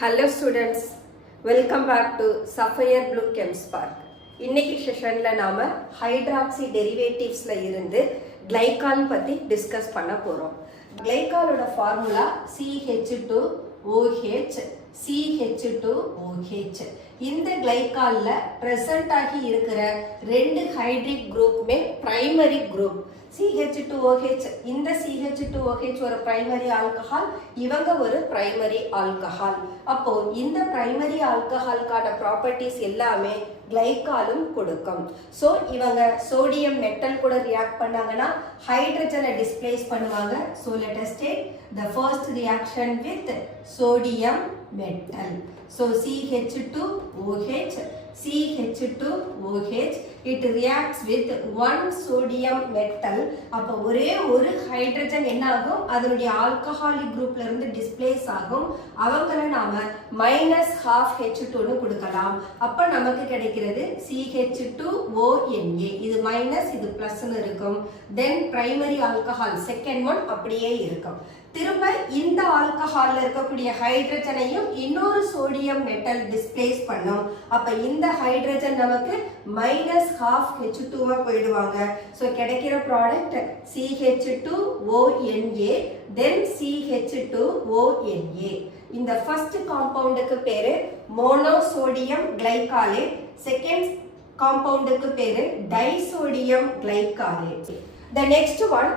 Hello students, welcome back to Sapphire Blue Chem Spark. இன்னைக்கு செஷன்ல நாம hydroxy டெரிவேட்டிவ்ஸ்ல இருந்து glycol பத்தி டிஸ்கஸ் பண்ண போறோம். கிளைகாலோட ஃபார்முலா CH2OH CH2OH. இந்த கிளைகால்ல பிரசன்ட் ஆகி இருக்கிற ரெண்டு ஹைட்ரிக் குரூப்புமே பிரைமரி குரூப். CH2OH இந்த CH2OH ஒரு பிரைமரி ஆல்கஹால், இவங்க ஒரு பிரைமரி ஆல்கஹால். அப்போ இந்த பிரைமரி ஆல்கஹாலுக்கான ப்ராப்பர்ட்டிஸ் எல்லாமே கிளைகாலும் கொடுக்கும். ஸோ இவங்க சோடியம் மெட்டல் கூட ரியாக்ட் பண்ணாங்கன்னா ஹைட்ரஜனை டிஸ்பிளேஸ் பண்ணுவாங்க. So let us take the first reaction with sodium metal. So CH2OH, CH2OH, it reacts with one sodium metal. அப்போ ஒரே ஒரு ஹைட்ரஜன் என்ன ஆகும், அதனுடைய ஆல்கஹாலிக் குரூப்ல இருந்து டிஸ்பிளேஸ் ஆகும். அவங்கள நாம -12H2 னு கொடுக்கலாம். அப்ப நமக்கு கிடைக்கிறது CH2ONA. இது மைனஸ், இது பிளஸ் இருக்கும். தென் பிரைமரி ஆல்கஹால் செகண்ட் ஒன் அப்படியே இருக்கும். திரும்ப இந்த ஆல்கஹால்ல இருக்கக்கூடிய ஹைட்ரஜனையும் இன்னொரு சோடியம் மெட்டல் டிஸ்பிளேஸ் பண்ணும். அப்ப இந்த ஹைட்ரஜன் நமக்கு -12H2 போயிடுவாங்க. சோ கிடைக்கிற ப்ராடக்ட் CH2ONA தென் CH2ONA. இந்த ஃபர்ஸ்ட் காம்பவுண்டுக்கு பேரு மோனோசோடியம் கிளைகாலேட், செகண்ட் காம்பவுண்டுக்கு பேரு டைசோடியம் கிளைகாலேட். The next one,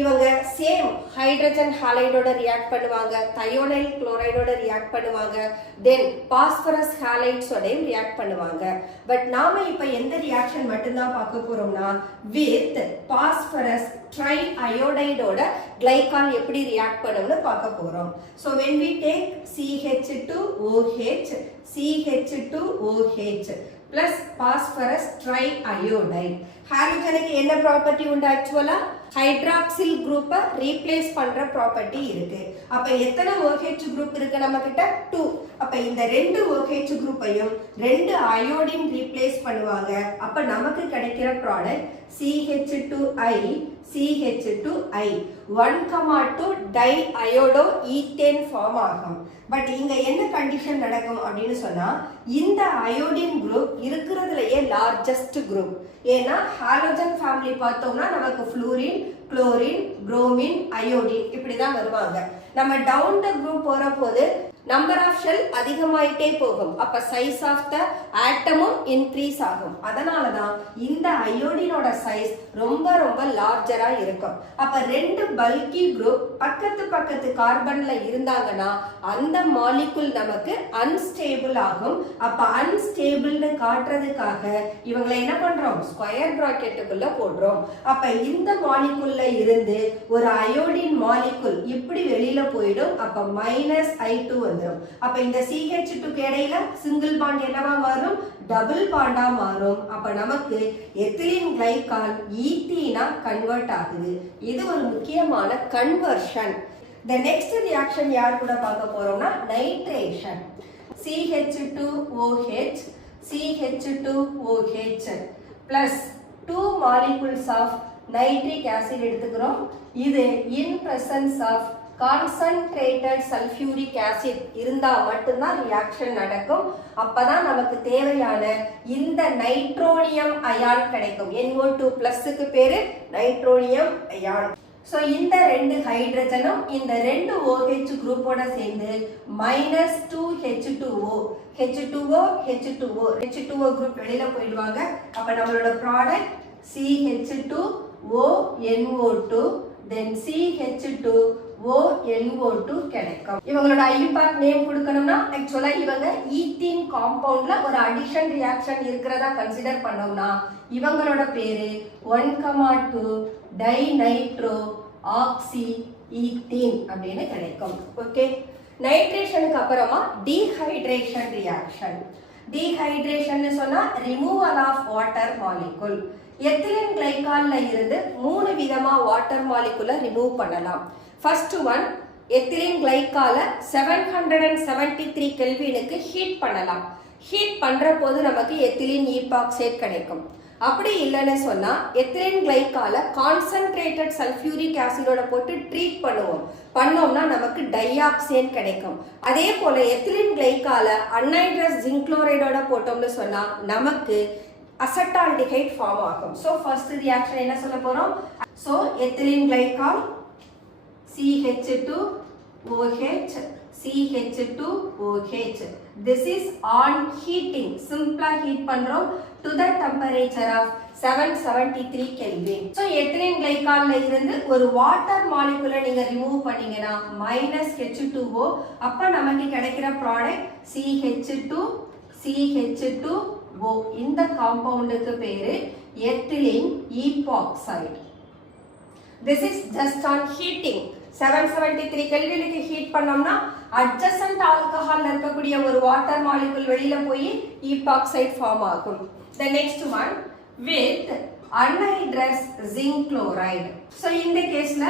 இவங்க சேம் ஹைட்ரஜன் ஹாலைடோட ரியாக்ட் பண்ணுவாங்க, தயோனைல் குளோரைடோட ரியாக்ட் பண்ணுவாங்க, தென் பாஸ்பரஸ் ஹாலைட்ஸோடையும் ரியாக்ட் பண்ணுவாங்க. பட் நாம இப்ப எந்த ரியாக்ஷன் மட்டும்தான் பார்க்க போறோம்னா வித் பாஸ்பரஸ் ட்ரை அயோடைடோட கிளைகால் எப்படி ரியாக்ட் பண்ணும்னு பார்க்க போறோம். So when we take CH2OH CH2OH plus phosphorus triiodide, ஹாலஜனுக்கு என்ன ப்ராப்பர்ட்டி உண்டு? ஆக்சுவலா ஹைட்ராக்சில் குரூப்பை ரீப்ளேஸ் பண்ற ப்ராப்பர்ட்டி இருக்கு. அப்ப எத்தனை OH குரூப் இருக்கு நம்ம கிட்ட? 2. அப்ப இந்த ரெண்டு OH குரூப்பையும் ரெண்டு அயோடின் ரீப்ளேஸ் பண்ணுவாங்க. அப்ப நமக்கு கிடைக்கிற product CH2I CH2I 1,2 diiodoethane form ஆகும். பட் இங்க என்ன கண்டிஷன் நடக்கும் அப்படின்னு சொன்னா இந்த அயோடின் குரூப் இருக்கிறதுலயே லார்ஜஸ்ட் குரூப். ஏன்னா ஹாலோஜன் ஃபேமிலி பார்த்தோம்னா நமக்கு ஃப்ளூரின், குளோரின், புரோமின், அயோடின் இப்படிதான் வருவாங்க. நம்ம டவுன் த குரூப் போற போது நம்பர் ஆஃப் ஷெல் அதிகமாயிட்டே போகும். அப்ப சைஸ் ஆஃப் த ஆட்டமும் இன்க்ரீஸ் ஆகும். அதனாலதான் இந்த அயோடினோட சைஸ் ரொம்ப ரொம்ப லார்ஜரா இருக்கும். அப்ப ரெண்டு பல்கி குரூப் பக்கத்து கார்பன்ல இருந்தாங்கன்னா அந்த மாலிகுல் நமக்கு அன்ஸ்டேபிள் ஆகும். அப்ப அன்ஸ்டேபிள்னு காட்டுறதுக்காக இவங்களை என்ன பண்றோம்? ஸ்கொயர் பிராக்கெட்டுக்குள்ள போடுறோம். அப்ப இந்த மாலிகுல்ல இருந்து ஒரு அயோடின் மாலிகுல் இப்படி வெளியில போயிடும். அப்ப -I2 வந்துடும். அப்ப இந்த CH2 இடையில சிங்கிள் பாண்ட் என்னவா மாறும்? டபுள் பாண்டா மாறும். அப்ப நமக்கு எத்திலீன் கிளைகால் ஈத்தீனா கன்வெர்ட் ஆகுது. இது ஒரு முக்கியமான கன்வர்ஷன். The next reaction யார் கூட பார்க்க போறோம்னா nitration. CH2OH CH2OH plus 2 molecules of nitric acid எடுத்துக்கிறோம். இது in presence of concentrated sulphuric acid இருந்தா மட்டும்தான் ரியாக்ஷன் நடக்கும். அப்பதான் நமக்கு தேவையான இந்த நைட்ரோனியம் அயான் கிடைக்கும். NO2 பிளஸ்க்கு பேரு நைட்ரோனியம் அயான். சோ இந்த ரெண்டு ஹைட்ரஜனும் இந்த ரெண்டு OH குரூப்போட சேர்ந்து -2H2O H2O குரூப் வெளியில போயிடுவாங்க. அப்ப நம்மளோட ப்ராடக்ட் CH2ONO2 then CH2ONO2 கிடைக்கும். இவங்களோட ஐயூபாக் நேம் கொடுக்கணும்னா ஆக்சுவலா இவங்க ஈத்தீன் காம்பவுண்ட்ல ஒரு அடிஷன் ரியாக்ஷன் இருக்கிறதா கன்சிடர் பண்ணோம்னா இவங்களோட பேரு 1,2 டைநைட்ரோ ஆக்சி ஈத்தீன் அப்படின்னு கிடைக்கும். ஓகே, நைட்ரேஷனுக்கு அப்புறமா டீஹைட்ரேஷன் ரியாக்ஷன். டீஹைட்ரேஷன் சொன்னா removal of water molecule. Ethylene கிளைகால்ல இருந்து 3 விதமா வாட்டர் மாலிகுலை ரிமூவ் பண்ணலாம். ஃபர்ஸ்ட் ஒன், எத்திலீன் கிளைகால 773 கெல்வினுக்கு ஹீட் பண்ணலாம். ஹீட் பண்ற போது நமக்கு எத்திலீன் ஈபாக்சேட் கிடைக்கும். அப்படி இல்லைன்னு சொன்னா எத்திலின் கிளைகால கான்சென்ட்ரேட்டட் சல்ஃபியூரிக் ஆசிடோட போட்டு ட்ரீட் பண்ணோம்னா நமக்கு டைஆக்சேன் கிடைக்கும். அதே போல எத்திலின் கிளைகால அன்ஹைட்ரஸ் ஜிங்க் குளோரைடோட போட்டோம்னு சொன்னா நமக்கு அசட்டால்டிஹைட் ஃபார்ம் ஆகும். ஸோ ஃபர்ஸ்ட் ரியாக்ஷன் என்ன சொல்ல போறோம்? So ethylene glycol CH2OH CH2OH. This is on heating. Simply heat பண்றோம் to the temperature of 773 Kelvin. So ethylene glycol இருந்து ஒரு வாட்டர் மாலிகுலை நீங்க ரிமூவ் பண்ணீங்கன்னா -H2O, அப்ப நமக்கு கிடைக்கிற ப்ராடக்ட் CH2CH2O. இந்த காம்பவுண்டுக்கு பேரு ethylene epoxide. This is just on heating. 773 கெல்வினுக்கு ஹீட் பண்ணோம்னா adjacent ஆல்கஹால்ல இருக்கக்கூடிய ஒரு வாட்டர் மாலிகுல் வெளியில போய் ஈபாக்சைடு ஃபார்ம் ஆகும். The next one with anhydrous zinc chloride. So இந்த கேஸ்ல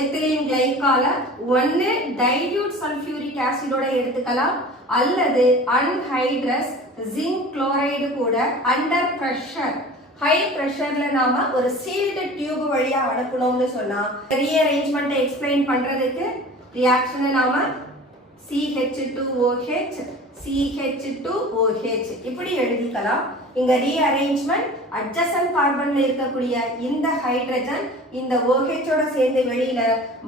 எத்திலீன் கிளைகால ஒன்னு டைல்யூட் சல்ஃபியூரிக் ஆசிடோட எடுத்துக்கலாம் அல்லது அன்ஹைட்ரஸ் ஜிங்க் குளோரைடு கூட அண்டர் பிரஷர் ஹை பிரஷர்ல நாம ஒரு சீல்டு டியூப் வழியா அனுப்பணும்னு சொன்னா ரீஅரேஞ்ச்மெண்ட் எக்ஸ்பிளைன் பண்றதுக்கு ரியாக்ஷனை நாம CH2OH CH2OH இப்படி எழுதிக்கலாம். இங்க ரீஅரேஞ்ச்மெண்ட் adjacent கார்பன்ல இருக்கக்கூடிய இந்த ஹைட்ரஜன் இந்த OH ஓட சேர்ந்து வெளியில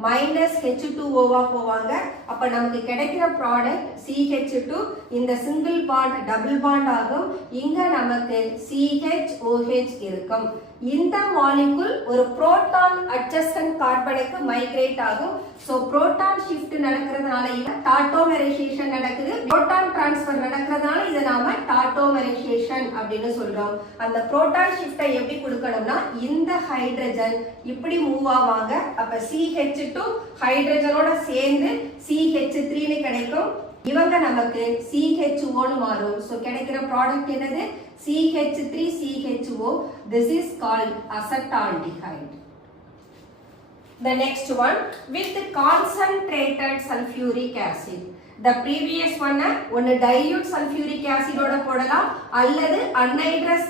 -H2O போவாங்க. அப்ப நமக்கு கிடைக்கிற ப்ராடக்ட் CH2 இந்த சிங்கிள் பாண்ட் டபுள் பாண்ட் ஆகும். இங்க நமக்கு CHOH இருக்கும். இந்த மாலிகுல் ஒரு புரோட்டான் adjacent கார்பனுக்கு மைக்ரேட் ஆகும். சோ புரோட்டான் ஷிஃப்ட் நடக்கிறதுனால இது டாட்டோமெரைசேஷன் நடக்குது. புரோட்டான் டிரான்ஸ்ஃபர் நடக்கிறதுனால இத நாம டாட்டோமெரைசேஷன் அப்படின்னு சொல்றோம். அந்த புரோட்டான் ஷிஃப்ட்டை எப்படி கொடுக்கணும்னா இந்த ஹைட்ரஜன் இப்படி மூவ் ஆவாங்க. அப்ப CH2 ஹைட்ரஜனோட சேர்ந்து CH3 னு கிடைக்கும். இவங்க நமக்கு CHO னு மாறும். சோ கிடைக்கிற ப்ராடக்ட் என்னது? CH3CHO. This is called acetaldehyde. The next one with concentrated sulfuric acid. The previous one ஒன்னு dilute sulfuric acid ஓட போடலாம் அல்லது anhydrous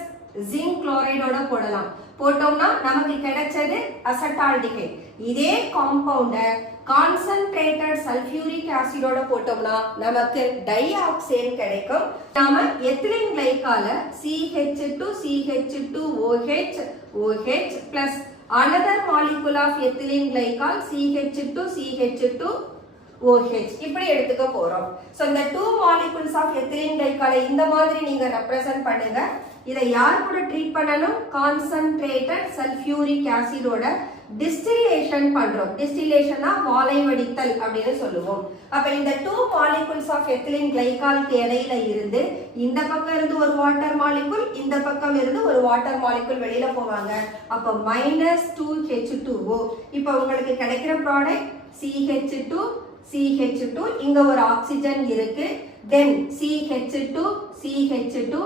zinc chloride ஓட போடலாம். போட்டோம்னா நமக்கு கிடைச்சது அசட்டால்டிஹைட். இதே காம்பவுண்ட கான்சென்ட்ரேட்டட் சல்ஃபியூரிக் ஆசிடோட போட்டோம்னா நமக்கு டைஆக்சேன் கிடைக்கும். நாம ethylene கிளைகால CH2CH2OH OH plus another molecule of ethylene glycol CH2CH2OH இப்படி எடுத்துக்க போறோம். சோ இந்த 2 molecules of ethylene glycol இந்த மாதிரி நீங்க ரெப்ரசன்ட் பண்ணுங்க. இதை யார் கூட ட்ரீட் பண்ணனும்? கான்சென்ட்ரேட்டட் சல்ஃபியூரிக் ஆசிடோட டிஸ்டிலேஷன் பண்றோம். டிஸ்டிலேஷனா வாலை வடித்தல் அப்படின்னு சொல்லுவோம். அப்ப இந்த 2 molecules of ethylene glycol இடையில இருந்து இந்த பக்கம் இருந்து ஒரு வாட்டர் மாலிகுல் இந்த பக்கம் இருந்து ஒரு வாட்டர் மாலிகுல் வெளியில போவாங்க. அப்ப -2H2O. இப்போ உங்களுக்கு கிடைக்கிற ப்ராடக்ட் CH2 இங்க ஒரு ஆக்சிஜன் இருக்கு. தென் CH2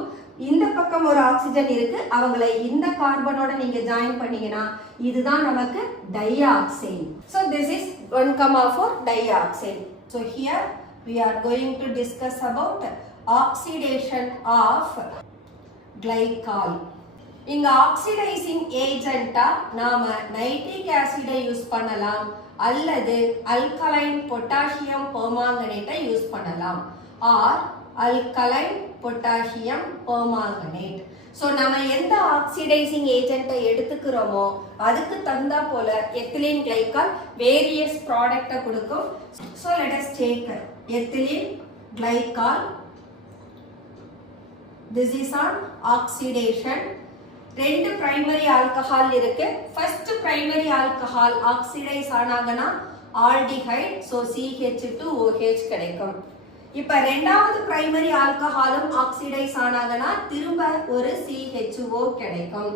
இந்த பக்கம் ஒரு ஆக்சிஜன் இருக்கு. அவங்களை இந்த கார்பனோட நீங்க ஜாயின் பண்ணீங்கன்னா இதுதான் நமக்கு டைஆக்சேன். So this is 1,4 டைஆக்சேன். So here we are going to discuss about oxidation of glycol. இங்க ஆக்சிடைசிங் ஏஜென்ட்டா நாம நைட்ரிக் ஆசிடை யூஸ் பண்ணலாம் அல்லது அல்கலைன் பொட்டாசியம் பெர்மாங்கனேட்டை யூஸ் பண்ணலாம் or alkaline potassium permanganate. So நம்ம எந்த ஆக்சிடைசிங் ஏஜென்ட்டை எடுத்துக்கிறோமோ அதுக்கு தகுந்தா போல எத்திலீன் கிளைகால் வேரியஸ் ப்ராடக்ட்டை கொடுக்கும். So let us take ethylene glycol. This is on oxidation. ரெண்டு பிரைமரி ஆல்கஹால் இருக்கு. ஃபர்ஸ்ட் பிரைமரி ஆல்கஹால் ஆக்சிடைஸ் ஆனாங்கன்னா ஆல்டிஹைட். சோ CH2OH கிடைக்கும். இப்ப ரெண்டாவது பிரைமரி ஆல்கஹாலும் ஆக்சிடைஸ் ஆனாங்கன்னா திரும்ப ஒரு CHO கிடைக்கும்.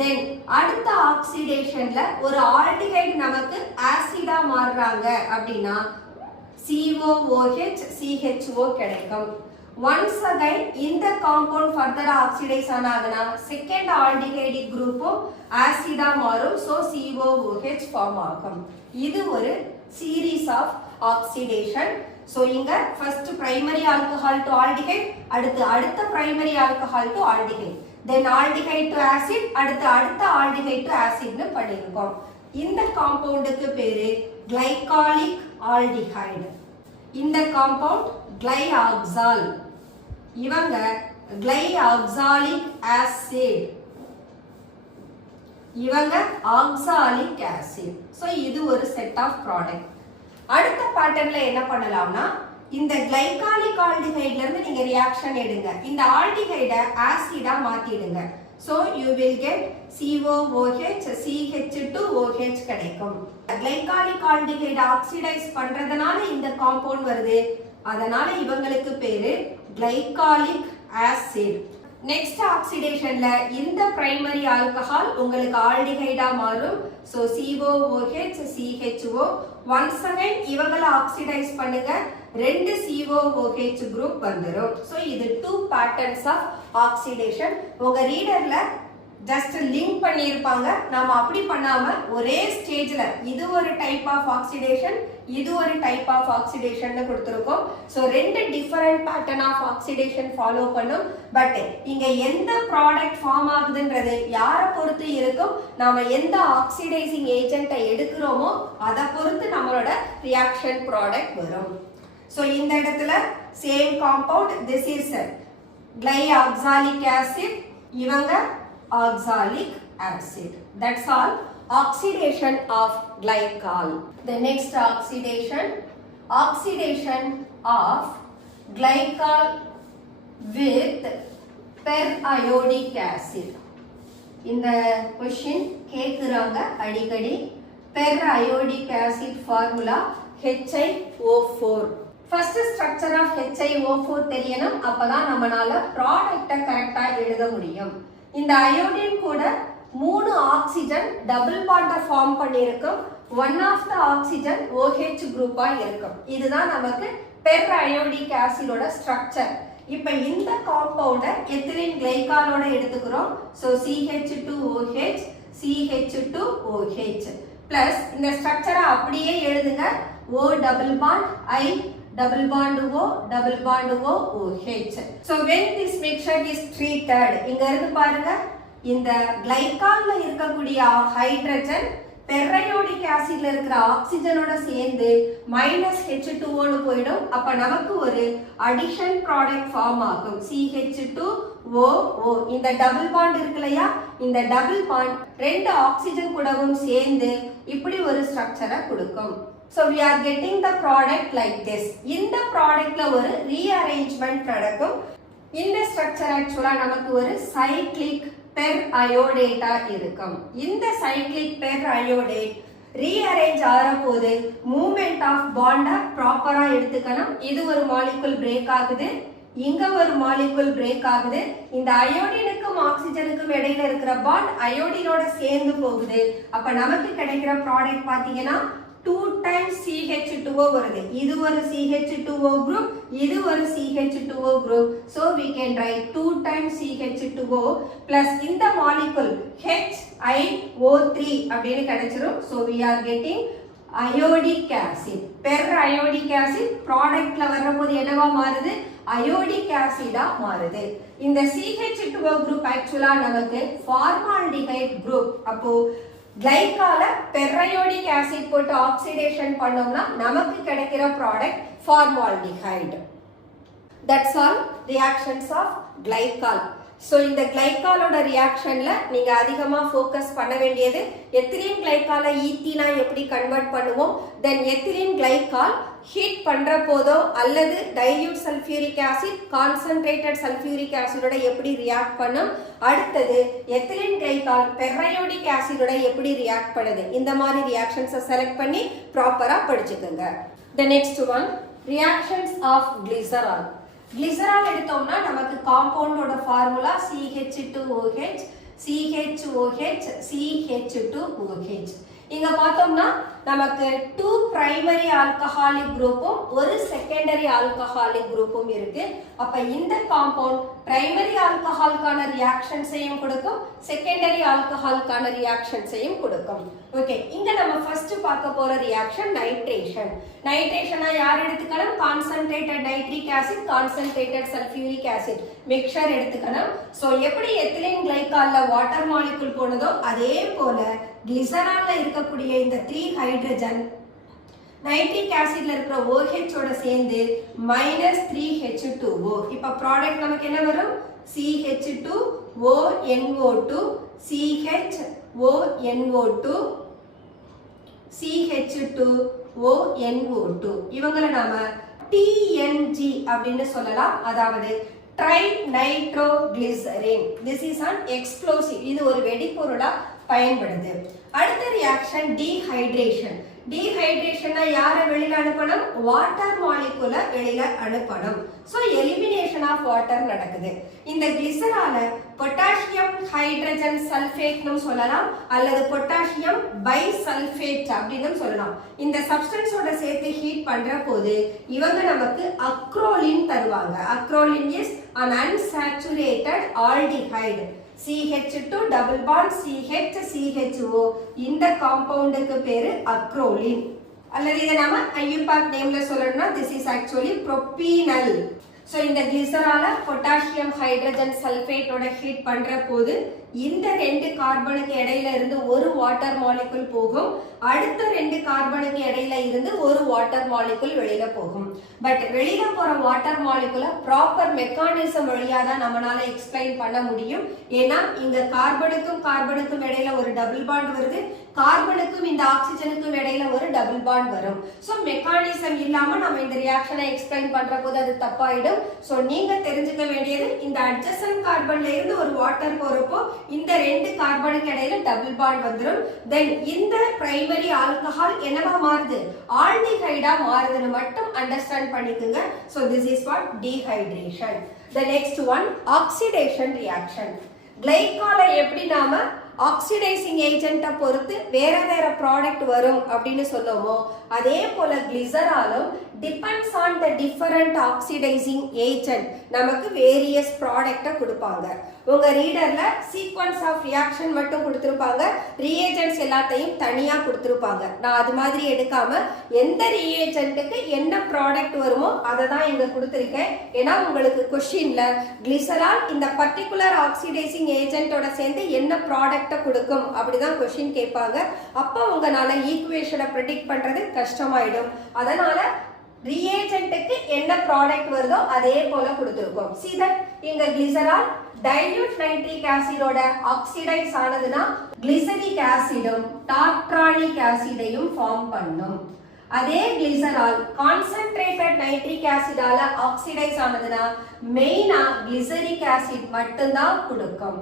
தென் அடுத்த ஆக்சிடேஷன்ல ஒரு ஆல்டிஹைட் நமக்கு ஆசிடா மாறுறாங்க அப்படின்னா COOH CHO கிடைக்கும். Once again இந்த காம்பவுண்ட் ஃபர்தர் ஆக்சிடைஸ் ஆனாங்கன்னா செகண்ட் ஆல்டிஹைடிக் குரூப்பும் ஆசிடா மாறும். சோ COOH ஃபார்ம் ஆகும். இது ஒரு சீரீஸ் ஆஃப் ஆக்சிடேஷன். சோ இங்க first primary alcohol to aldehyde, அடுத்த primary alcohol to aldehyde. Then aldehyde to acid, அடுத்த ஆல்டிஹைட் டு ஆசிட்னு பண்ணியிருக்கோம். இந்த காம்பவுண்டுக்கு பேரு கிளைகாலிக் ஆல்டிஹைடு. இந்த காம்பவுண்ட் கிளைஆக்சால், இவங்க கிளைஆக்சாலிக் ஆசிட், இவங்க ஆக்சாலிக் ஆசிட். சோ இது ஒரு செட் ஆஃப் ப்ராடக்ட். அடுத்த பேட்டர்ன்ல என்ன பண்ணலாம்னா, இந்த கிளைகாலிக் ஆல்டிஹைட்ல இருந்து நீங்க ரியாக்ஷன் எடுங்க, இந்த ஆல்டிஹைட ஆசிடா மாத்திடுங்க. So you will get COOH CH2OH கிடைக்கும். கிளைகாலிக் ஆல்டிஹைட் ஆக்சிடைஸ் பண்றதுனால இந்த காம்பவுண்ட் வருது, அதனால இவங்களுக்கு பேரு கிளைகாலிக் ஆசிட். நெக்ஸ்ட் ஆக்சிடேஷன்ல இந்த பிரைமரி ஆல்கஹால் உங்களுக்கு ஆல்டிஹைடா மாறும். So COOH CHO. once again இவங்களை ஆக்சிடைஸ் பண்ணுங்க, 2 COOH குரூப் வந்துரும். சோ இது 2 பேட்டர்ன்ஸ் ஆஃப் ஆக்சிடேஷன். உங்க ரீடர்ல ஜஸ்ட் லிங்க் பண்ணியிருப்பாங்க, நாம அப்படி பண்ணாம ஒரே ஸ்டேஜ்ல இது ஒரு டைப் ஆஃப் ஆக்சிடேஷன், இது ஒரு டைப் ஆஃப் ஆக்சிடேஷன் கொடுத்திருக்கோம். So 2 different pattern of oxidation follow பண்ணும். பட் இங்க எந்த ப்ராடக்ட் ஃபார்ம் ஆகுதுன்றது யாரை பொறுத்து இருக்கும், நாம எந்த ஆக்சிடைசிங் ஏஜென்ட்டை எடுக்கிறோமோ அதை பொறுத்து நம்மளோட ரியாக்ஷன் ப்ராடக்ட் வரும். சோ இந்த இடத்துல same compound, this is glyoxalic acid, இவங்க oxalic acid. That's all. Oxidation of glycol. The next oxidation of glycol with periodic acid. இந்த question கேக்குறாங்க அடிக்கடி. periodic acid formula HiO4. First structure of HiO4 தெரியணும், அப்பதான் நம்மளால ப்ராடக்ட்டை கரெக்டா எழுத முடியும். இந்த அயோடின் கூட 3 ஆக்சிஜன் டபுள் பாண்டை ஃபார்ம் பண்ணியிருக்கும். One of the oxygen OH குரூப்பா இருக்கும். இதுதான் நமக்கு பெர் அயோடிக் ஆசிடோட ஸ்ட்ரக்சர். இப்போ இந்த காம்பவுண்டை எத்திலீன் கிளைகாலோட எடுத்துக்கிறோம். ஸோ CH2OH CH2OH பிளஸ் இந்த ஸ்ட்ரக்சரை அப்படியே எழுதுங்க. O double bond I double bond O double bond O OH. So when this mixture is treated, இங்க இருந்து பாருங்க, இந்த கிளைகால்ல இருக்கக்கூடிய ஹைட்ரஜன் பெரையோடிக் ஆசிட்ல இருக்கிற ஆக்சிஜனோட சேர்ந்து -H2O னு போய்டும். அப்ப நமக்கு ஒரு அடிஷன் ப்ராடக்ட் ஃபார்ம் ஆகும், CH2OO. இந்த டபுள் பாண்ட் இருக்குலையா, இந்த டபுள் பாண்ட் 2 ஆக்சிஜன் கூடவும் சேர்ந்து இப்படி ஒரு ஸ்ட்ரக்சரை கொடுக்கும். So we are getting the product like this. இந்த ப்ராடக்ட்ல ஒரு rearrangement நடக்கும். இந்த ஸ்ட்ரக்சர் ஆக்சுவலா நமக்கு ஒரு சைக்ளிக் பெர் அயோடேட்டா இருக்கும். இந்த சைக்ளிக் பெர் அயோடேட் ரீஅரேஞ்ச் ஆகும்போது மூவ்மெண்ட் ஆஃப் பாண்டை ப்ராப்பரா எடுத்துக்கணும். இது ஒரு மாலிகுல் பிரேக் ஆகுது, இங்க ஒரு மாலிகுல் பிரேக் ஆகுது. இந்த அயோடினுக்கும் ஆக்சிஜனுக்கும் இடையில இருக்கிற பாண்ட் அயோடினோட சேர்ந்து போகுது. அப்ப நமக்கு கிடைக்கிற ப்ராடக்ட் பாத்தீங்கன்னா 2 times CH2O வருது. இது ஒரு CH2O group, இது ஒரு CH2O group. So we can write 2 times CH2O plus இந்த molecule HiO3 அப்படின்னு கிடைச்சிரும். So we are getting iodic acid. Per iodic acid ப்ராடக்ட்ல வரப்போது என்னவா மாறுது, iodic acid மாறுது. இந்த CH2O group ஆக்சுவலா நமக்கு ஃபார்மால்டிஹைட் group. அப்போ கிளைகால பெரையோடிக் ஆசிட் போட்டு ஆக்சிடேஷன் பண்ணோம்னா நமக்கு கிடைக்கிற product formaldehyde. That's all reactions of glycol. So இந்த கிளைகாலோட ரியாக்ஷன்ல நீங்க அதிகமா ஃபோக்கஸ் பண்ண வேண்டியது எத்திலீன் கிளைகாலை ஈத்தீனா எப்படி கன்வெர்ட் பண்ணுவோம், தென் எத்திலீன் கிளைகால் ஹீட் பண்ற போதோ அல்லது dilute sulphuric acid concentrated sulphuric ஆசிடோட எப்படி ரியாக்ட் பண்ணும், அடுத்தது எத்திலீன் கிளைகால் பெரையோடிக் ஆசிடோட எப்படி ரியாக்ட் பண்ணுது, இந்த மாதிரி ரியாக்ஷன்ஸை செலக்ட் பண்ணி ப்ராப்பரா படிச்சுக்கோங்க. The next one, reactions of glycerol. Glycerol எடுத்தோம்னா நமக்கு காம்பவுண்டோட ஃபார்முலா CH2OH CHOH CH2OH. இங்க பார்த்தோம்னா நமக்கு 2 பிரைமரி ஆல்கஹாலிக் குரூப்பும் ஒரு செகண்டரி ஆல்கஹாலிக் குரூப்பும் இருக்கு. அப்ப இந்த காம்பவுண்ட் பிரைமரி ஆல்கஹாலுக்கான ரியாக்ஷன்ஸையும் கொடுக்கும், செகண்டரி ஆல்கஹாலுக்கான ரியாக்ஷன்ஸையும் கொடுக்கும். ஓகே, இங்க நம்ம ஃபர்ஸ்ட் பார்க்க போற ரியாக்ஷன் நைட்ரேஷன். நைட்ரேஷனா யார் எடுத்துக்கணும்? Concentrated nitric acid, concentrated sulphuric acid mixture எடுத்துக்கணும். சோ எப்படி எத்திலீன் கிளைகால்ல வாட்டர் மாலிகுல் போனதோ அதே போல கிளிசரால்ல இருக்கக்கூடிய இந்த 3 ஹைட்ரஜன் நைட்ரிக் ஆசிட்ல இருக்கிற OH ஓட சேர்ந்து -3H2O. இப்ப ப்ராடக்ட் நமக்கு என்ன வரும்? CH2ONO2 CHONO2 CH2ONO2. இவங்களை நாம TNG அப்படின்னு சொல்லலாம். அதாவது try nitroglycerin. This is an explosive. இது ஒரு வெடிபொருளா பயன்படுது. அடுத்த ரியாக்ஷன் டீஹைட்ரேஷன். டீஹைட்ரேஷன்னா யாரை வெளியில அனுப்பணும்? வாட்டர் மாலிகுல வெளியில அனுப்பணும். சோ எலிமினேஷன் ஆஃப் வாட்டர் நடக்குது. இந்த கிளிசரால பொட்டாசியம் ஹைட்ரஜன் சல்ஃபேட்னு சொல்லலாம், அல்லது பொட்டாசியம் பைசல்ஃபேட் அப்படின்னு சொல்லலாம். இந்த சப்ஸ்டன்ஸோட சேர்த்து ஹீட் பண்ற போது இவங்க நமக்கு அக்ரோலின் தருவாங்க. Acrolein is an unsaturated aldehyde. CH2 double bond CH CHO. இந்த காம்பவுண்டுக்கு பேரு அக்ரோலின். அல்லது இதை நம்ம IUPAC நேம்ல சொல்லணும்னா this is actually propanol. So இந்த கிளிசரால பொட்டாசியம் ஹைட்ரஜன் சல்ஃபேட்டோட ஹீட் பண்ற போது இந்த 2 கார்பனுக்கு இடையில இருந்து ஒரு வாட்டர் மாலிகுல் போகும், அடுத்த 2 கார்பனுக்கு இடையில இருந்து ஒரு வாட்டர் மாலிகுல் வெளியில போகும். பட் வெளியில போற வாட்டர் மாலிகுல ப்ராப்பர் மெக்கானிசம் வழியா தான் நம்மளால எக்ஸ்பிளைன் பண்ண முடியும். ஏன்னா இங்க கார்பனுக்கும் கார்பனுக்கும் இடையில ஒரு டபுள் பாண்ட் வருது, கார்பனுக்கும் இந்த ஆக்சிஜனுக்கும் இடையில ஒரு டபுள் பாண்ட் வரும். சோ மெக்கானிசம் இல்லாம நம்ம இந்த ரியாக்ஷனை எக்ஸ்பிளைன் பண்ற போது அது தப்பாயிடும். சோ நீங்க தெரிஞ்சுக்க வேண்டியது, இந்த அட்ஜசன்ட் கார்பன்ல இருந்து ஒரு வாட்டர் போறப்போ இந்த 2 கார்பனுக்கு இடையில டபுள் பாண்ட் வந்துரும். தென் இந்த பிரைமரி ஆல்கஹால் என்னவா மாறுது? ஆல்டிஹைடா மாறுதுன்னு மட்டும் அண்டர்ஸ்டாண்ட் பண்ணிக்கோங்க. So this is what dehydration. The next one oxidation reaction. கிளைகாலை எப்படி நாம ஆக்சிடைசிங் ஏஜென்ட்டை பொறுத்து வேற வேற ப்ராடக்ட் வரும் அப்படின்னு சொல்லுவோமோ அதே போல கிளிசராலும் depends on the different oxidising agent நமக்கு வேரியஸ் ப்ராடக்ட்டை கொடுப்பாங்க. உங்க ரீடர்ல சீக்வன்ஸ் ஆஃப் ரியாக்ஷன் மட்டும் கொடுத்துருப்பாங்க, ரியேஜென்ட்ஸ் எல்லாத்தையும் தனியா கொடுத்துருப்பாங்க. நான் அது மாதிரி எடுக்காம எந்த ரியேஜென்ட்டுக்கு என்ன ப்ராடக்ட் வருமோ அதை தான் இங்க கொடுத்துருக்கேன். ஏன்னா உங்களுக்கு கொஸ்டின்ல கிளிசரால் இந்த பர்டிகுலர் ஆக்சிடைசிங் ஏஜென்ட்டோட சேர்ந்து என்ன ப்ராடக்ட் கொடுக்கும் அப்படிதான் கொஸ்டின் கேட்பாங்க. அப்ப உங்களால ஈக்குவேஷனை ப்ரெடிக்ட் பண்றது கஷ்டமாயிடும். அதனால ரியேஜென்ட்டுக்கு என்ன ப்ராடக்ட் வருதோ அதே போல கொடுத்திருக்கோம். see that இங்க கிளிசரால் டைல்யூட் நைட்ரிக் ஆசிடோட ஆக்சிடைஸ் ஆனதுன்னா கிளிசரிக் ஆசிடும் டார்ட்ரானிக் ஆசிடையும் ஃபார்ம் பண்ணும். அதே கிளிசரால் கான்சென்ட்ரேட்டட் நைட்ரிக் ஆசிடால ஆக்சிடைஸ் ஆனதுன்னா மெயினா கிளிசரிக் ஆசிட் மட்டும்தான் கொடுக்கும்.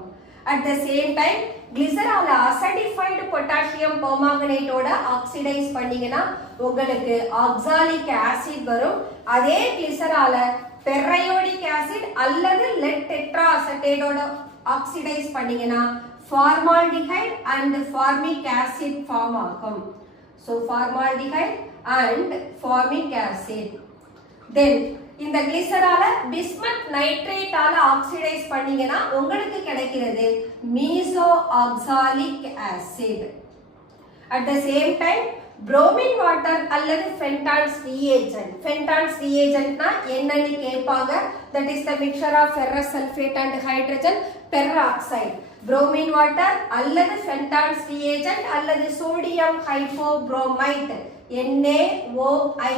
At the same time கிளிசரால அசிடிஃபைடு பொட்டாசியம் பெர்மாங்கனேட்டோட ஆக்சிடைஸ் பண்ணீங்கன்னா உங்களுக்கு ஆக்சாலிக் ஆசிட் வரும். அதே கிளிசரால பெரையோடிக் ஆசிட் அல்லது லெட் டெட்ரா அசெட்டேட்டோட ஆக்சிடைஸ் பண்ணீங்கன்னா formaldehyde and formic acid form ஆகும். So formaldehyde and formic acid. Then இந்த கிளிசரால பிஸ்மத் நைட்ரேட்டால ஆக்சிடைஸ் பண்ணீங்கன்னா உங்களுக்கு கிடைக்கிறது mesoxalic acid. At the same time bromine water அல்லது ஃபென்டான்ஸ் reagent. ஃபென்டான்ஸ் reagentனா என்னன்னு கேட்பாங்க. That is the mixture of ferrous sulfate and hydrogen peroxide. bromine water அல்லது ஃபென்டான்ஸ் reagent அல்லது sodium hypobromite NaOI.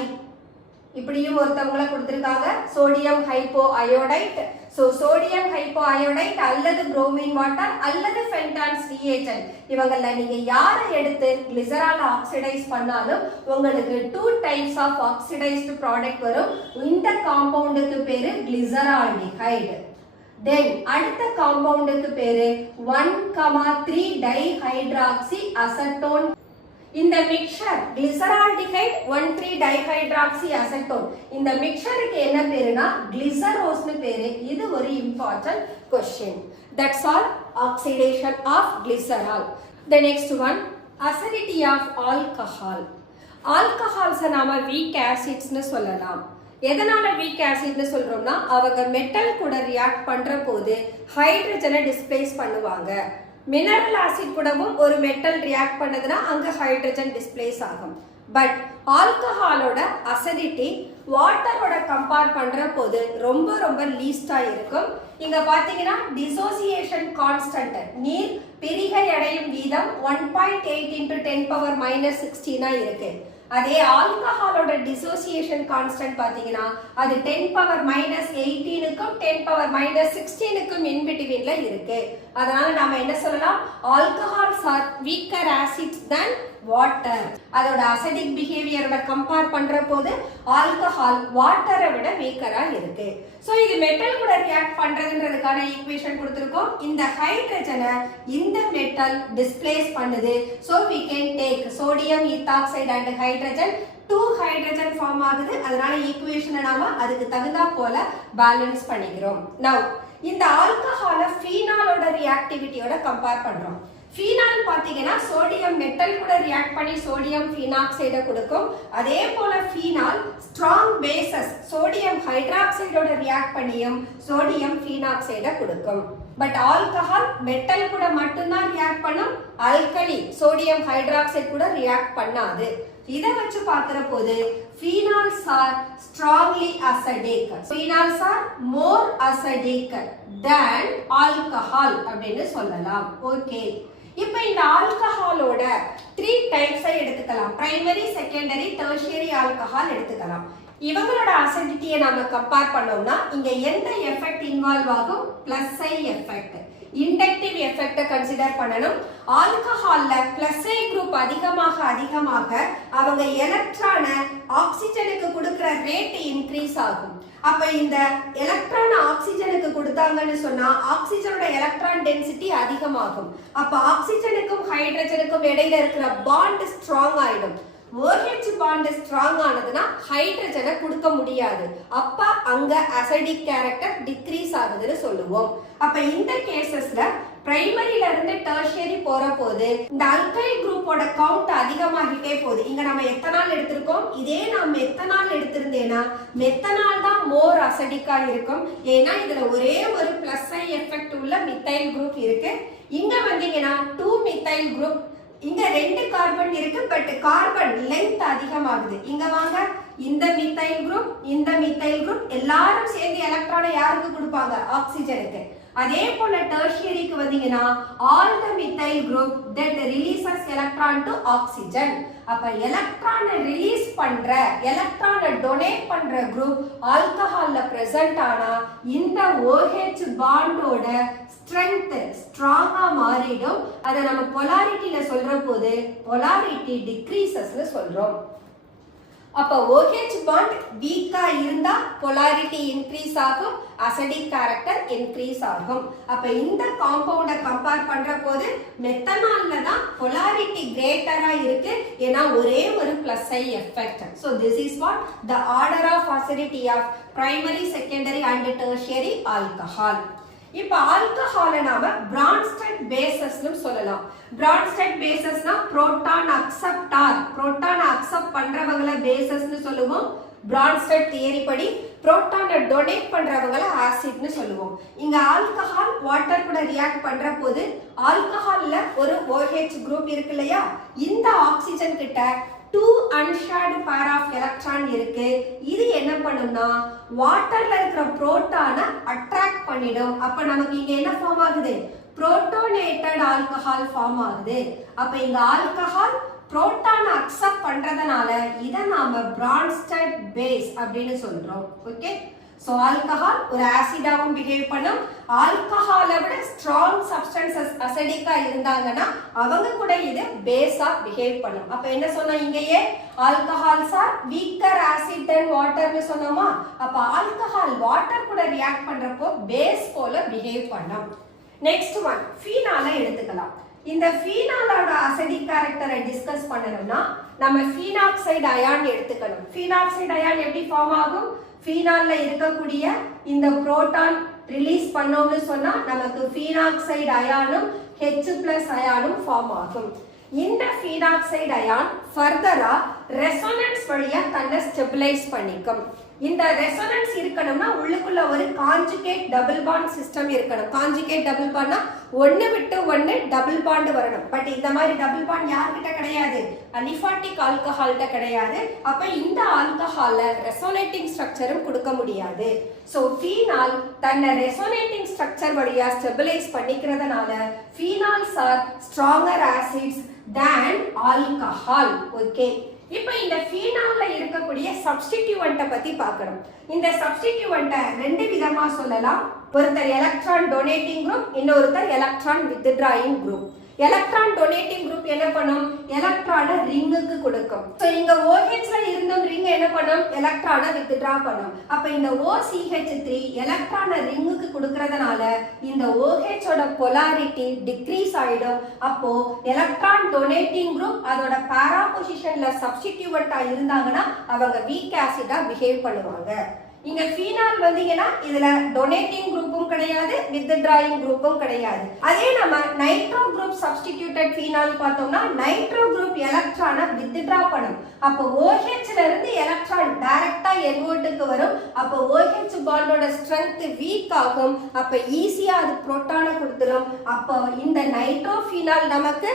இப்படியும் ஒருத்தவங்கள கொடுத்திருக்காங்க sodium hypo iodide. So sodium hypo iodide அல்லது bromine water அல்லது ஃபென்டான்ஸ் ரியேஜென்ட் இவங்கள நீங்க யாரை எடுத்து கிளிசரால் ஆக்சிடைஸ் பண்ணாலும் உங்களுக்கு 2 டைப்ஸ் ஆஃப் ஆக்சிடைஸ்டு ப்ராடக்ட் வரும். இந்த காம்பவுண்டுக்கு பேரு கிளிசரால்டிஹைடு. தென் அடுத்த காம்பவுண்டுக்கு பேரு 1,3 டைஹைட்ராக்சி அசெட்டோன். இந்த மிக்சர் கிளிசரால்டிஹைட் 1,3 டைஹைட்ராக்சி அசெட்டோன் இந்த மிக்சருக்கு என்ன பேருனா கிளிசரோஸ்னு பேரு. இது ஒரு important question. That's all oxidation of glycerol. The next one acidity of alcohol. ஆல்கஹால்ஸை நாம வீக் ஆசிட்ஸ்னு சொல்லலாம். எதனால வீக் ஆசிட்னு சொல்றோம்னா அவங்க மெட்டல் கூட ரியாக்ட் பண்ற போது ஹைட்ரஜனை டிஸ்பிளேஸ் பண்ணுவாங்க. மினரல் ஆசிட் கூடவும் ஒரு மெட்டல் ரியாக்ட் பண்ணதுன்னா அங்க ஹைட்ரஜன் டிஸ்பிளேஸ் ஆகும். பட் ஆல்கஹாலோட அசிடிட்டி வாட்டரோட கம்பேர் பண்ற போது ரொம்ப ரொம்ப லீஸ்டா இருக்கும். இங்க பாத்தீங்கன்னா டிசோசியேஷன் கான்ஸ்டன்ட் நீர் பிரிகை அடையும் வீதம் 1.8 into 10⁻⁻16 இருக்கு. அதே ஆல்கஹாலோட டிசோசியேஷன் கான்ஸ்டன்ட் பாத்தீங்கன்னா அது 10⁻⁻18க்கும் 10⁻⁻16க்கும் இன் பிட்வீன்ல இருக்கு. அதனால நாம என்ன சொல்லலாம், alcohols are weaker acids than water. அதோட அசிடிக் பிஹேவியரோட கம்பேர் பண்ற போது ஆல்கஹால் வாட்டரை விட வீக்கரா இருக்கு. சோ இது மெட்டல் கூட ரியாக்ட் பண்றதுன்றதுக்கான ஈக்குவேஷன் கொடுத்திருக்கோம். இந்த ஹைட்ரஜனை இந்த மெட்டல் டிஸ்பிளேஸ் பண்ணுது. So we can take sodium ethoxide and hydrogen 2 hydrogen form ஆகுது. அதனால ஈக்குவேஷனை நாம அதுக்கு தகுந்தா போல பேலன்ஸ் பண்ணிக்கிறோம். நவ இந்த ஆல்கஹாலை ஃபீனாலோட ரியாக்டிவிட்டியோட கம்பேர் பண்றோம். ஃபீனால் பாத்தீங்கன்னா சோடியம் மெட்டல் கூட ரியாக்ட் பண்ணி சோடியம் ஃபீனாக்சைடை கொடுக்கும். அதே போல ஃபீனால் ஸ்ட்ராங் பேசஸ் சோடியம் ஹைட்ராக்சைடோட ரியாக்ட் பண்ணியும் சோடியம் ஃபீனாக்சைடை கொடுக்கும். பட் ஆல்கஹால் மெட்டல் கூட மட்டும்தான் ரியாக்ட் பண்ணும், ஆல்கலி சோடியம் ஹைட்ராக்சைடு கூட ரியாக்ட் பண்ணாது. இதை வச்சு பார்க்கிற போது phenols are strongly acidic. Phenols are more acidic than alcohol அப்படின்னு சொல்லலாம். ஓகே, இப்போ இந்த ஆல்கஹாலோட 3 டைப்ஸை எடுத்துக்கலாம். பிரைமரி, செகண்டரி, டெர்ஷியரி ஆல்கஹால் எடுத்துக்கலாம். இவங்களோட அசிடிட்டியை நாம கம்பேர் பண்ணோம்னா இங்க எந்த எஃபெக்ட் இன்வால்வ் ஆகும்? பிளஸ் ஐ எஃபெக்ட், இண்டக்டிவ் எஃபெக்ட கன்சிடர் பண்ணணும். ஆல்கஹால்ல பிளஸ் ஐ குரூப் அதிகமாக அதிகமாக அவங்க எலக்ட்ரானை ஆக்சிஜனுக்கு கொடுக்கிற ரேட் இன்க்ரீஸ் ஆகும். அப்ப இந்த எலக்ட்ரான் ஆக்சிஜனுக்கு கொடுத்தாங்கன்னு சொன்னா ஆக்சிஜனோட எலக்ட்ரான் டென்சிட்டி அதிகமாகும். அப்ப ஆக்சிஜனுக்கும் ஹைட்ரஜனுக்கும் இடையில இருக்கிற பாண்ட் ஸ்ட்ராங் ஆயிடும். OH பாண்ட் ஸ்ட்ராங் ஆனதுன்னா ஹைட்ரஜனை கொடுக்க முடியாது. அப்ப அங்க அசிடிக் கேரக்டர் டிக்ரீஸ் ஆகுதுன்னு சொல்லுவோம். அப்ப இந்த கேசஸ்ல பிரைமரியில இருந்து டெர்ஷியரி போற போது இந்த அல்கைல் குரூப்போட கவுண்ட் அதிகமாகிட்டே போகுது. இங்க நம்ம எத்தனால் எடுத்திருக்கோம், இதே நான் மெத்தனால் எடுத்திருந்தேன்னா மெத்தனால் தான் மோர் அசிடிக்கா இருக்கும். ஏன்னா இதுல ஒரே ஒரு பிளஸ் ஐ எஃபெக்ட் உள்ள மித்தைல் குரூப் இருக்கு. இங்க வந்தீங்கன்னா 2 மித்தைல் குரூப், இங்க 2 கார்பன் இருக்கு, பட் கார்பன் லெங்த் அதிகமாகுது. இங்க வாங்க, இந்த மித்தைல் குரூப் இந்த மித்தைல் குரூப் எல்லாரும் சேர்ந்து எலக்ட்ரானை யாருக்கு கொடுப்பாங்க? ஆக்சிஜனுக்கு. அதே போல டெர்ஷியரிக்கு வந்தீங்கன்னா all the methyl group that releases electron to oxygen. அப்ப எலக்ட்ரானை ரிலீஸ் பண்ற, எலக்ட்ரானை டொனேட் பண்ற குரூப் ஆல்கஹால்ல பிரசன்ட் ஆனா இந்த OH பாண்டோட ஸ்ட்ரெங்த் ஸ்ட்ராங்கா மாறிடும். அதை நம்ம பொலாரிட்டியில சொல்ற போது பொலாரிட்டி டிக்ரீசஸ்னு சொல்றோம். அப்ப OH பாண்ட் வீக்கா இருந்தா polarity இன்க்ரீஸ் ஆகும், அசிடிக் கேரக்டர் இன்க்ரீஸ் ஆகும். அப்ப இந்த காம்பவுண்ட கம்பேர் பண்ற போது மெத்தனால்ல தான் polarity கிரேட்டரா இருக்கு. ஏன்னா ஒரே ஒரு plus I effect. So this is what the order of acidity of primary, secondary and tertiary alcohol. இப்ப ஆல்கஹாலை நாம பிரான்ஸ்டட் பேசஸ்னு சொல்லலாம். பிரான்ஸ்டட் பேசஸ்னா புரோட்டான் அக்செப்டார், புரோட்டானை அக்செப்ட் பண்றவங்கள பேசஸ்னு சொல்லுவோம். பிரான்ஸ்டட் தியரி படி புரோட்டானை டொனேட் பண்றவங்கள ஆசிட்னு சொல்லுவோம். இங்க ஆல்கஹால் வாட்டர் கூட ரியாக்ட் பண்ற போது ஆல்கஹால்ல ஒரு OH குரூப் இருக்கு இல்லையா, இந்த ஆக்சிஜன் கிட்ட 2 unshared pair of electron இருக்கு. இது என்ன பண்ணும்னா வாட்டர்ல இருக்கிற புரோட்டானை அட்ராக்ட் பண்ணிடும். அப்ப நமக்கு இங்க என்ன ஃபார்ம் ஆகுது? புரோட்டோனேட்டட் ஆல்கஹால் ஃபார்ம் ஆகுது. அப்ப இங்க ஆல்கஹால் புரோட்டானை அக்செப்ட் பண்றதுனால இத நாம பிரான்ஸ்டட் பேஸ் அப்படின்னு சொல்றோம். ஓகே, சோ ஆல்கஹால் ஒரு ஆசிடாவும் பிஹேவ் பண்ணும். ஆல்கஹாலை விட ஸ்ட்ராங் சப்ஸ்டன்சஸ் அசிடிக்கா இருந்தாங்கன்னா அவங்க கூட இது பேஸா பிஹேவ் பண்ணும். அப்ப என்ன சொன்னா இங்கேயே alcohols are weaker acid than வாட்டர்னு சொன்னோமா. அப்ப ஆல்கஹால் வாட்டர் கூட ரியாக்ட் பண்றப்போ பேஸ் போல பிஹேவ் பண்ணும். நெக்ஸ்ட் ஒன் ஃபீனாலை எடுத்துக்கலாம். இந்த ஃபீனாலோட அசிடிக் கேரக்டரை டிஸ்கஸ் பண்ணணும்னா நம்ம ஃபீனாக்சைடு அயான் எடுத்துக்கணும். ஃபீனாக்சைடு அயான் எப்படி ஃபார்ம் ஆகும்? ஃபீனால்ல இருக்கக்கூடிய இந்த புரோட்டான் ரிலீஸ் பண்ணோம்னு சொன்னா நமக்கு ஃபீனாக்சைடு அயானும் H+ அயானும் ஃபார்ம் ஆகும். இந்த phenoxide ion ஃபர்தரா ரெசோனன்ஸ் வழியா தன்னை ஸ்டெபிலைஸ் பண்ணிக்கும். இந்த ரெசோனன்ஸ் இருக்கணும்னா உள்ளுக்குள்ள ஒரு கான்ஜுகேட் டபுள் பாண்ட் சிஸ்டம் இருக்கணும். கான்ஜுகேட் டபுள் பாண்ட்னா ஒன்னு விட்டு ஒன்னு டபுள் பாண்ட் வரணும். பட் இந்த மாதிரி டபுள் பாண்ட் யார்கிட்ட கிடையாது, அலிஃபாட்டிக் ஆல்கஹால்கிட்ட கிடையாது. அப்ப இந்த ஆல்கஹால்ல ரெசோனேட்டிங் ஸ்ட்ரக்சரும் கொடுக்க முடியாது. சோ ஃபீனால் தன்னை ரெசோனேட்டிங் ஸ்ட்ரக்சர் வழியா ஸ்டெபிலைஸ் பண்ணிக்கிறதுனால phenols are stronger acids than alcohol. Okay, இப்போ இந்த ஃபீனால்ல இருக்கக்கூடிய சப்ஸ்டிட்யூவன்ட்ட பத்தி பார்க்கணும். இந்த சப்ஸ்டிட்யூவன்ட்ட ரெண்டு விதமா சொல்லலாம். ஒருத்தர் எலக்ட்ரான் டொனேட்டிங் குரூப், இன்னொருத்தர் electron withdrawing group. Electron donating group என்ன பண்ணும், எலக்ட்ரானை ரிங்குக்கு கொடுக்கும். சோ இங்க OH ல இருந்த ரிங் என்ன பண்ணும், எலக்ட்ரானை வித்ட்ரா பண்ணும். அப்ப இந்த OCH3 எலக்ட்ரானை ரிங்குக்கு கொடுக்கறதுனால இந்த OH ஓட polarity டிக்ரீஸ் ஆயிடும். அப்போ எலக்ட்ரான் டொனேட்டிங் குரூப் அதோட பாரா பொசிஷன்ல சப்ஸ்டிட்யூவன்ட்டா இருந்தாங்கன்னா அவங்க வீக் ஆசிடா பிஹேவ் பண்ணுவாங்க. இங்க ஃபீனால் வந்தீங்கன்னா இதுல டொனேட்டிங் குரூப்பும் கிடையாது, வித்ட்ராயிங் குரூப்பும் கிடையாது. அதே நம்ம நைட்ரோ குரூப் சப்ஸ்டிட்யூட்டட் ஃபீனால் பார்த்தோம்னா நைட்ரோ குரூப் எலக்ட்ரானை வித்ட்ரா பண்ணும். அப்போ OH ல இருந்து எலக்ட்ரான் டைரக்டா NO2க்கு வரும். அப்போ OH பாண்டோட ஸ்ட்ரெngth வீக் ஆகும். அப்ப ஈஸியா அது புரோட்டானை கொடுத்துரும். அப்போ இந்த நைட்ரோ ஃபீனால் நமக்கு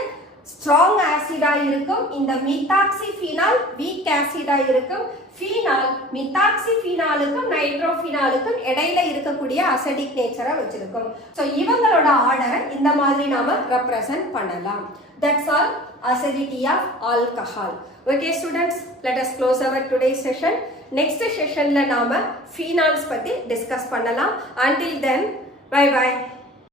ஸ்ட்ராங் ஆசிடா இருக்கும். இந்த மித்தாக்சி ஃபீனால் வீக் ஆசிடா இருக்கும். ஃபீனால் மித்தாக்சி ஃபீனாலுக்கும் நைட்ரோ ஃபீனாலுக்கும் இடையில இருக்கக்கூடிய அசிடிக் நேச்சரை வச்சிருக்கும். சோ இவங்களோட ஆர்டரை இந்த மாதிரி நாம ரெப்ரசன்ட் பண்ணலாம். That's all acidity of alcohol. Okay students, let us close our today's session. Next sessionல நாம phenols பத்தி டிஸ்கஸ் பண்ணலாம். Until then, bye bye.